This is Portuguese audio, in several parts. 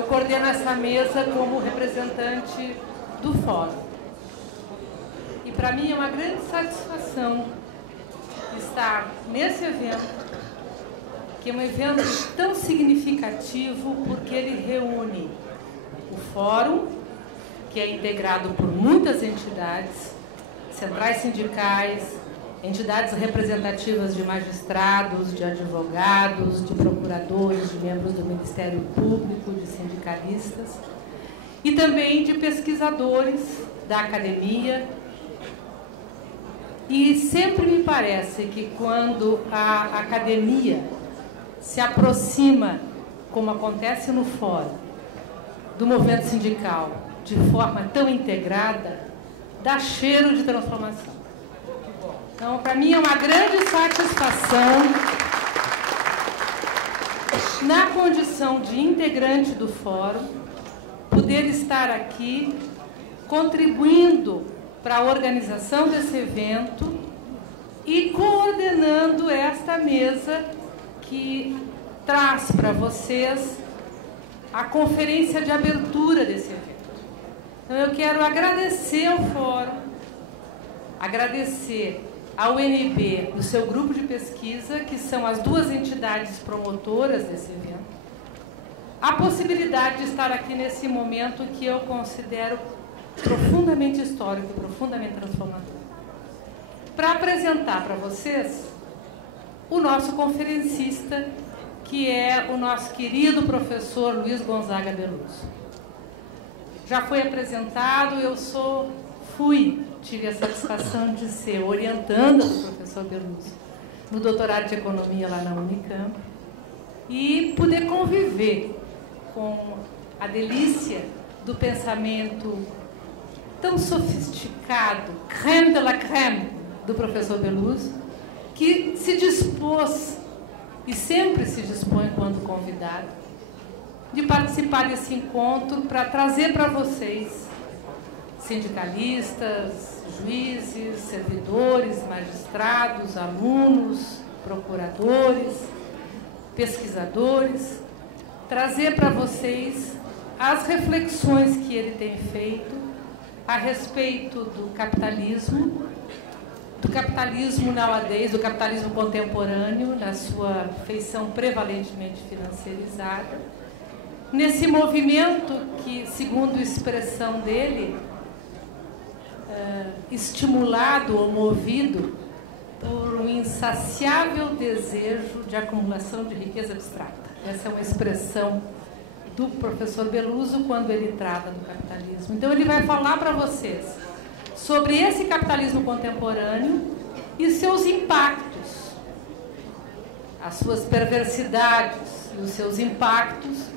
Eu coordeno essa mesa como representante do Fórum. E para mim é uma grande satisfação estar nesse evento, que é um evento tão significativo porque ele reúne o Fórum, que é integrado por muitas entidades, centrais sindicais, entidades representativas de magistrados, de advogados, de procuradores, de membros do Ministério Público, de sindicalistas, e também de pesquisadores da academia. E sempre me parece que quando a academia se aproxima, como acontece no Fórum, do movimento sindical, de forma tão integrada, dá cheiro de transformação. Então, para mim é uma grande satisfação, na condição de integrante do Fórum, poder estar aqui contribuindo para a organização desse evento e coordenando esta mesa que traz para vocês a conferência de abertura desse evento. Então, eu quero agradecer ao Fórum, agradecer ao UNB, o seu grupo de pesquisa, que são as duas entidades promotoras desse evento, a possibilidade de estar aqui nesse momento que eu considero profundamente histórico, profundamente transformador, para apresentar para vocês o nosso conferencista, que é o nosso querido professor Luiz Gonzaga Beluso. Já foi apresentado, tive a satisfação de ser orientanda do professor Beluso no doutorado de Economia lá na Unicamp e poder conviver com a delícia do pensamento tão sofisticado, crème de la crème, do professor Beluso, que se dispôs, e sempre se dispõe quando convidado, de participar desse encontro para trazer para vocês, sindicalistas, juízes, servidores, magistrados, alunos, procuradores, pesquisadores, trazer para vocês as reflexões que ele tem feito a respeito do capitalismo nowadays, do capitalismo contemporâneo, na sua feição prevalentemente financeirizada, nesse movimento que, segundo expressão dele, estimulado ou movido por um insaciável desejo de acumulação de riqueza abstrata. Essa é uma expressão do professor Beluso quando ele trata do capitalismo. Então, ele vai falar para vocês sobre esse capitalismo contemporâneo e seus impactos, as suas perversidades e os seus impactos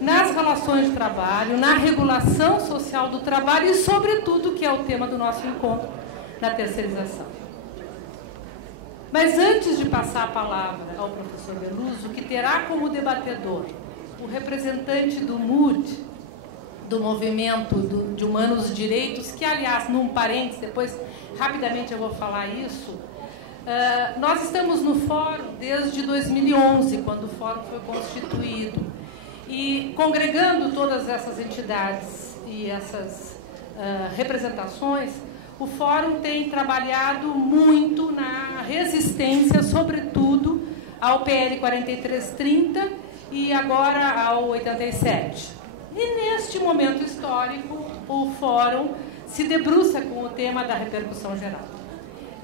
nas relações de trabalho, na regulação social do trabalho e, sobretudo, que é o tema do nosso encontro, na terceirização. Mas antes de passar a palavra ao professor Beluso, que terá como debatedor o representante do MUD, do Movimento de Humanos e Direitos, que, aliás, num parênteses, depois rapidamente eu vou falar isso, nós estamos no Fórum desde 2011, quando o Fórum foi constituído. E congregando todas essas entidades e essas representações, o Fórum tem trabalhado muito na resistência, sobretudo, ao PL 4330 e agora ao 87. E neste momento histórico, o Fórum se debruça com o tema da repercussão geral.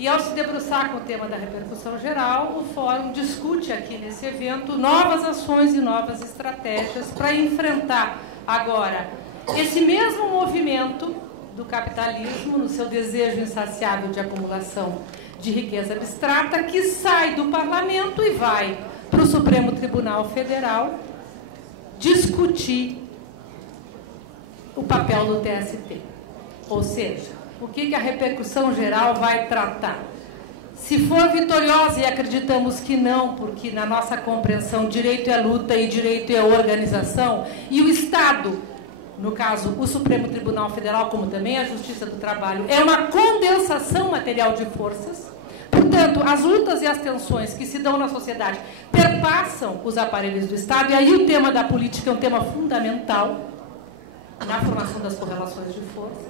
E ao se debruçar com o tema da repercussão geral, o Fórum discute aqui nesse evento novas ações e novas estratégias para enfrentar agora esse mesmo movimento do capitalismo, no seu desejo insaciável de acumulação de riqueza abstrata, que sai do parlamento e vai para o Supremo Tribunal Federal discutir o papel do TST. Ou seja, o que a repercussão geral vai tratar? Se for vitoriosa, e acreditamos que não, porque na nossa compreensão direito é luta e direito é organização, e o Estado, no caso o Supremo Tribunal Federal, como também a Justiça do Trabalho, é uma condensação material de forças, portanto, as lutas e as tensões que se dão na sociedade perpassam os aparelhos do Estado, e aí o tema da política é um tema fundamental na formação das correlações de força.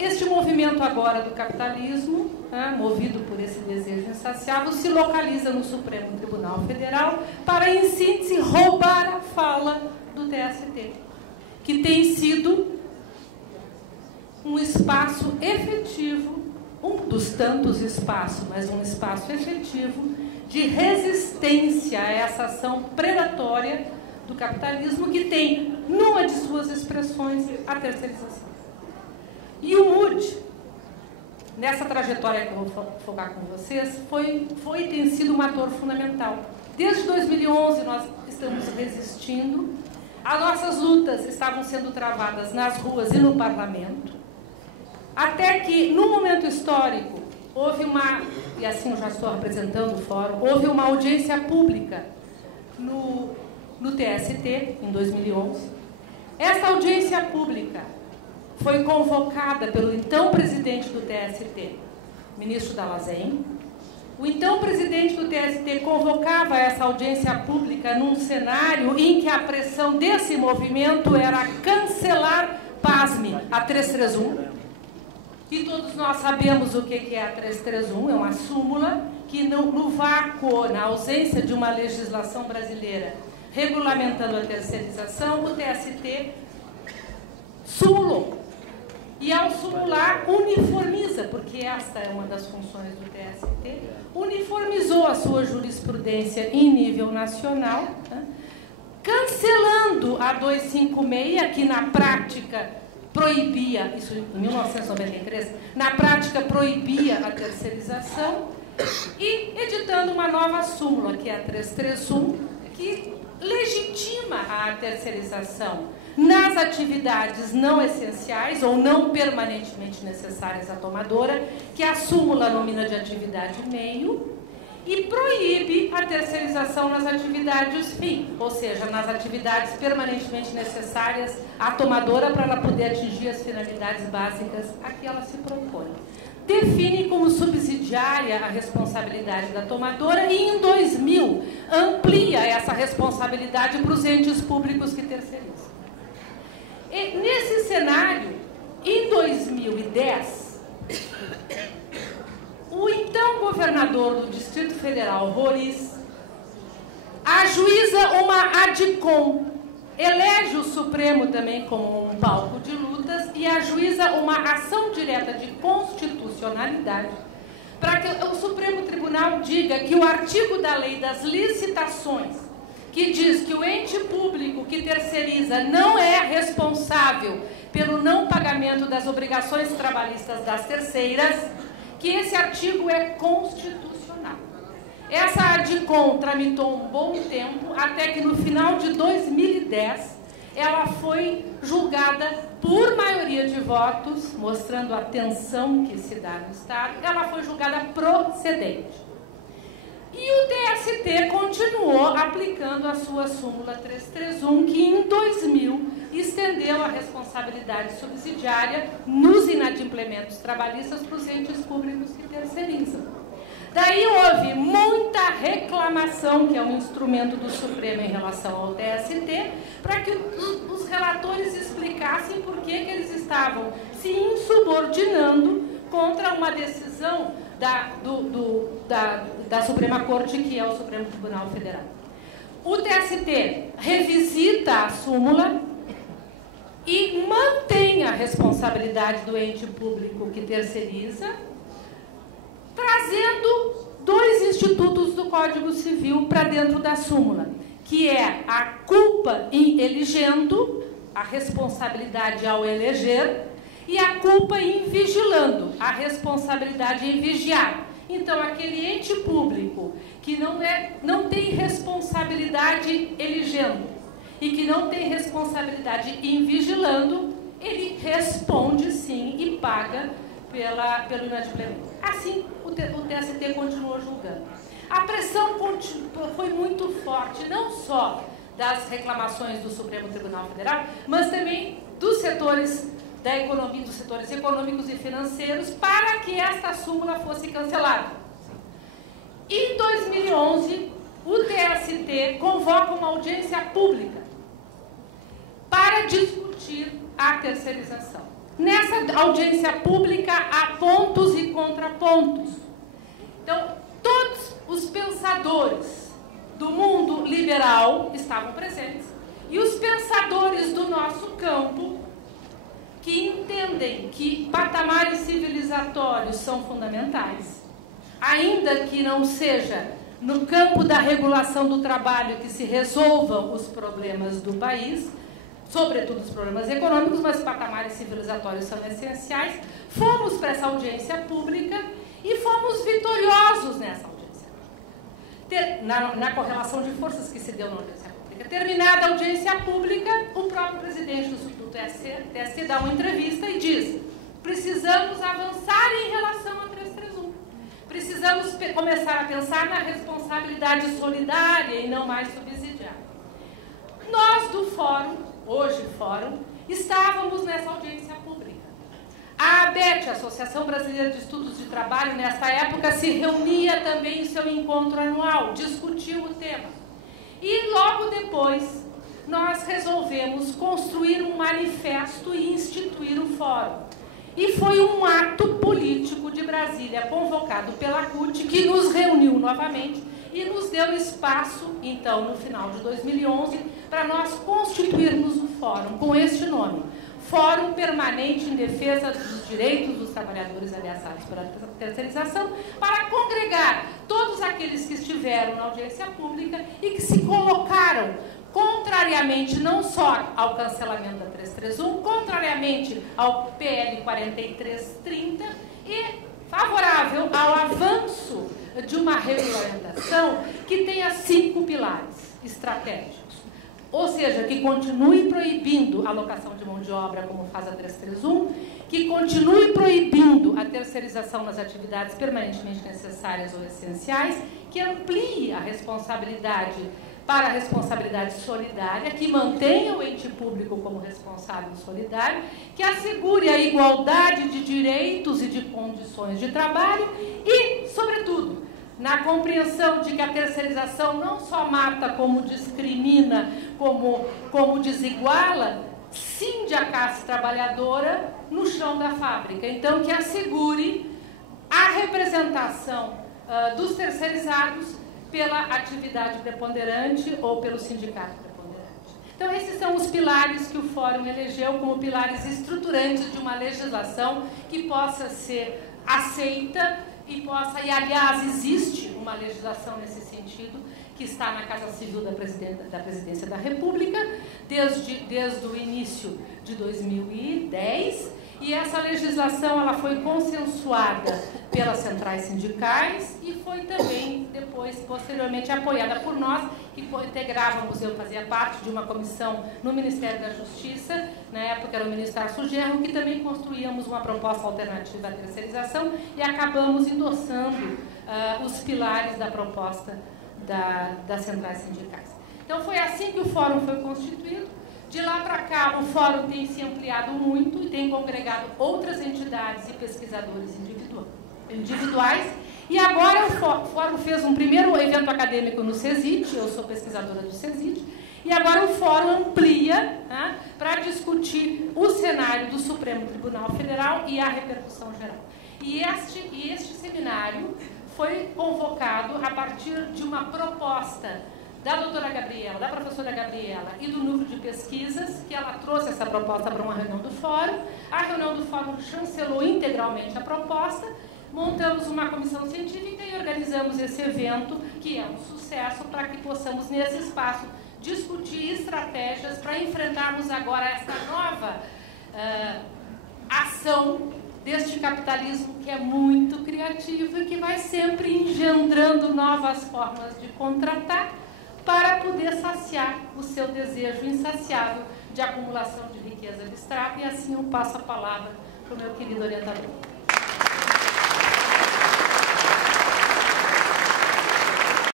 Este movimento agora do capitalismo, movido por esse desejo insaciável, se localiza no Supremo Tribunal Federal para, em síntese, roubar a fala do TST, que tem sido um espaço efetivo, um dos tantos espaços, mas um espaço efetivo de resistência a essa ação predatória do capitalismo, que tem, numa de suas expressões, a terceirização. E o MUD, nessa trajetória que eu vou focar com vocês, tem sido um ator fundamental. Desde 2011 nós estamos resistindo, as nossas lutas estavam sendo travadas nas ruas e no parlamento, até que, num momento histórico, houve uma, e assim eu já estou representando o fórum, houve uma audiência pública no TST, em 2011. Essa audiência pública foi convocada pelo então presidente do TST, ministro Dallazen. O então presidente do TST convocava essa audiência pública num cenário em que a pressão desse movimento era cancelar, pasme, a 331. E todos nós sabemos o que é a 331, é uma súmula que no vácuo, na ausência de uma legislação brasileira regulamentando a terceirização, o TST sumulou. E ao sumular, uniformiza, porque esta é uma das funções do TST, uniformizou a sua jurisprudência em nível nacional, cancelando a 256, que na prática proibia, isso em 1993, na prática proibia a terceirização, e editando uma nova súmula, que é a 331, que legitima a terceirização nas atividades não essenciais ou não permanentemente necessárias à tomadora, que a súmula nomina de atividade meio, e proíbe a terceirização nas atividades fim, ou seja, nas atividades permanentemente necessárias à tomadora para ela poder atingir as finalidades básicas a que ela se propõe. Define como subsidiária a responsabilidade da tomadora e, em 2000, amplia essa responsabilidade para os entes públicos que terceirizam. E, nesse cenário, em 2010, o então governador do Distrito Federal, Roriz, ajuiza uma ADICOM, elege o Supremo também como um palco de lutas e ajuiza uma ação direta de constitucionalidade para que o Supremo Tribunal diga que o artigo da lei das licitações, que diz que o ente público que terceiriza não é responsável pelo não pagamento das obrigações trabalhistas das terceiras, que esse artigo é constitucional. Essa ADICOM tramitou um bom tempo, até que no final de 2010 ela foi julgada por maioria de votos, mostrando a tensão que se dá no Estado, ela foi julgada procedente. E o TST continuou aplicando a sua súmula 331, que em 2000 estendeu a responsabilidade subsidiária nos inadimplementos trabalhistas para os entes públicos que terceirizam. Daí houve muita reclamação, que é um instrumento do Supremo em relação ao TST, para que os relatores explicassem por que eles estavam se insubordinando contra uma decisão da Suprema Corte, que é o Supremo Tribunal Federal. O TST revisita a súmula e mantém a responsabilidade do ente público que terceiriza, trazendo dois institutos do Código Civil para dentro da súmula, que é a culpa em elegendo, a responsabilidade ao eleger, e a culpa em vigilando, a responsabilidade em vigiar. Então, aquele ente público que não tem responsabilidade elegendo e que não tem responsabilidade em vigilando, ele responde sim e paga pelo inadimplemento. Assim, o TST continuou julgando. A pressão foi muito forte, não só das reclamações do Supremo Tribunal Federal, mas também dos setores da economia, dos setores econômicos e financeiros, para que esta súmula fosse cancelada. Em 2011, o TST convoca uma audiência pública para discutir a terceirização. Nessa audiência pública há pontos e contrapontos. Então, todos os pensadores do mundo liberal estavam presentes e os pensadores do nosso campo, que entendem que patamares civilizatórios são fundamentais, ainda que não seja no campo da regulação do trabalho que se resolvam os problemas do país, sobretudo os problemas econômicos, mas patamares civilizatórios são essenciais. Fomos para essa audiência pública e fomos vitoriosos nessa audiência pública, na correlação de forças que se deu na audiência pública. Terminada a audiência pública, o próprio presidente do TST dá uma entrevista e diz: precisamos avançar em relação a 331. Precisamos começar a pensar na responsabilidade solidária e não mais subsidiária. Nós do Fórum, hoje Fórum, estávamos nessa audiência pública. A ABET, a Associação Brasileira de Estudos de Trabalho, nessa época se reunia também em seu encontro anual, discutiu o tema. E logo depois nós resolvemos construir um manifesto e instituir o Fórum. E foi um ato político de Brasília, convocado pela CUT, que nos reuniu novamente e nos deu espaço, então, no final de 2011, para nós constituirmos o Fórum com este nome: Fórum Permanente em Defesa dos Direitos dos Trabalhadores Ameaçados pela Terceirização, para congregar todos aqueles que estiveram na audiência pública e que se colocaram contrariamente não só ao cancelamento da 331, contrariamente ao PL 4330 e favorável ao avanço de uma regulamentação que tenha 5 pilares estratégicos. Ou seja, que continue proibindo a alocação de mão de obra, como faz a 331, que continue proibindo a terceirização nas atividades permanentemente necessárias ou essenciais, que amplie a responsabilidade para a responsabilidade solidária, que mantenha o ente público como responsável solidário, que assegure a igualdade de direitos e de condições de trabalho e, sobretudo, na compreensão de que a terceirização não só mata, como discrimina, como desiguala, cinde a classe trabalhadora no chão da fábrica. Então, que assegure a representação dos terceirizados pela atividade preponderante ou pelo sindicato preponderante. Então, esses são os pilares que o Fórum elegeu como pilares estruturantes de uma legislação que possa ser aceita e aliás, existe uma legislação nesse sentido, que está na Casa Civil da Presidência da República, desde o início de 2010, e essa legislação ela foi consensuada pelas centrais sindicais e foi também, posteriormente, apoiada por nós, que integrávamos, eu fazia parte de uma comissão no Ministério da Justiça, na época era o ministro Tarso Genro, que também construíamos uma proposta alternativa à terceirização e acabamos endossando os pilares da proposta das centrais sindicais. Então, foi assim que o Fórum foi constituído. De lá para cá, o Fórum tem se ampliado muito e tem congregado outras entidades e pesquisadores individuais. E agora o Fórum fez um primeiro evento acadêmico no CESIT, eu sou pesquisadora do CESIT, e agora o Fórum amplia para discutir o cenário do Supremo Tribunal Federal e a repercussão geral. E este seminário foi convocado a partir de uma proposta da doutora Gabriela, da professora Gabriela e do núcleo de pesquisas, que ela trouxe essa proposta para uma reunião do Fórum. A reunião do Fórum chancelou integralmente a proposta, montamos uma comissão científica e organizamos esse evento, que é um sucesso, para que possamos, nesse espaço, discutir estratégias para enfrentarmos agora essa nova ação deste capitalismo que é muito criativo e que vai sempre engendrando novas formas de contratar para poder saciar o seu desejo insaciável de acumulação de riqueza abstrata. E assim eu passo a palavra para o meu querido orientador.